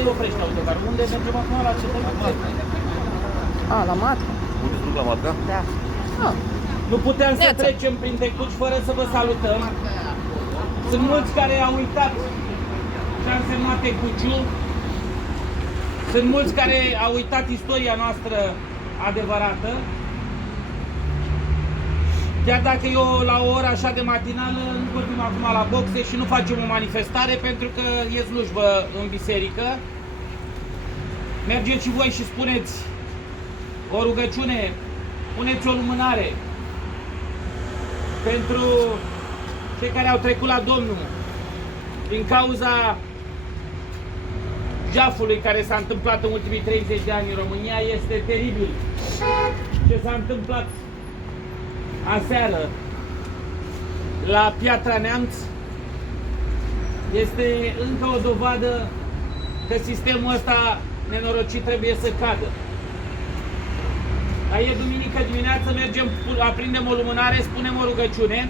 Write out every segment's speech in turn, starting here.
îi oprește autocarul. Unde mergem acum la ce? A, la matcă? Unde se duc la Matca? Da. Ah. Nu puteam să Neața. trecem prin Tecuci fără să vă salutăm. Sunt mulți care au uitat ce a însemnat Tecuciul. Sunt mulți care au uitat istoria noastră adevărată. Chiar dacă eu la o oră așa de matinală nu vorbim acum la boxe și nu facem o manifestare pentru că e slujbă în biserică. Mergeți și voi și spuneți o rugăciune, puneți o lumânare pentru cei care au trecut la Domnul din cauza jafului care s-a întâmplat în ultimii 30 de ani în România. Este teribil ce s-a întâmplat aseară la Piatra Neamț. Este încă o dovadă că sistemul ăsta nenorocit trebuie să cadă. Dar e duminică dimineață, mergem, aprindem o lumânare, spunem o rugăciune.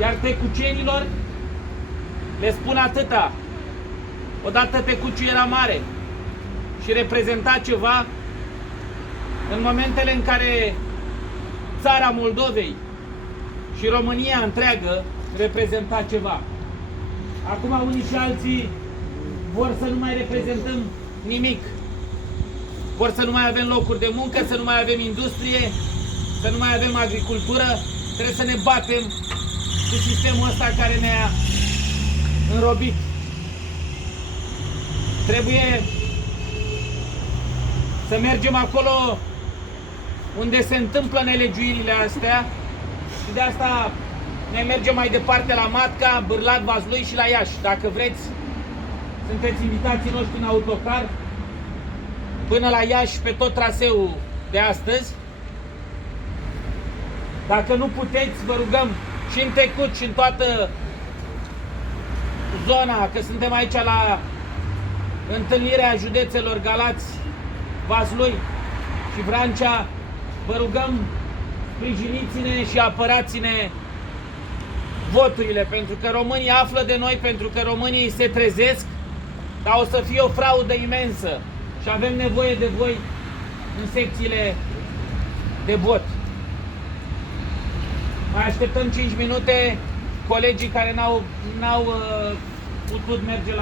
Iar tecucenilor le spun atâta. Odată Tecuciul era mare și reprezenta ceva. În momentele în care țara Moldovei și România întreagă reprezenta ceva. Acum unii și alții vor să nu mai reprezentăm nimic. Vor să nu mai avem locuri de muncă, să nu mai avem industrie, să nu mai avem agricultură. Trebuie să ne batem cu sistemul ăsta care ne-a înrobit. Trebuie să mergem acolo unde se întâmplă nelegiuirile astea și de asta ne mergem mai departe la Matca, Bârlad, Vaslui și la Iași. Dacă vreți, sunteți invitații noștri în autocar până la Iași pe tot traseul de astăzi. Dacă nu puteți, vă rugăm și în Tecuci și în toată zona, că suntem aici la întâlnirea județelor Galați, Vaslui și Vrancea, vă rugăm, sprijiniți-ne și apărați-ne voturile, pentru că românii află de noi, pentru că românii se trezesc, dar o să fie o fraudă imensă și avem nevoie de voi în secțiile de vot. Mai așteptăm 5 minute colegii care n-au putut merge la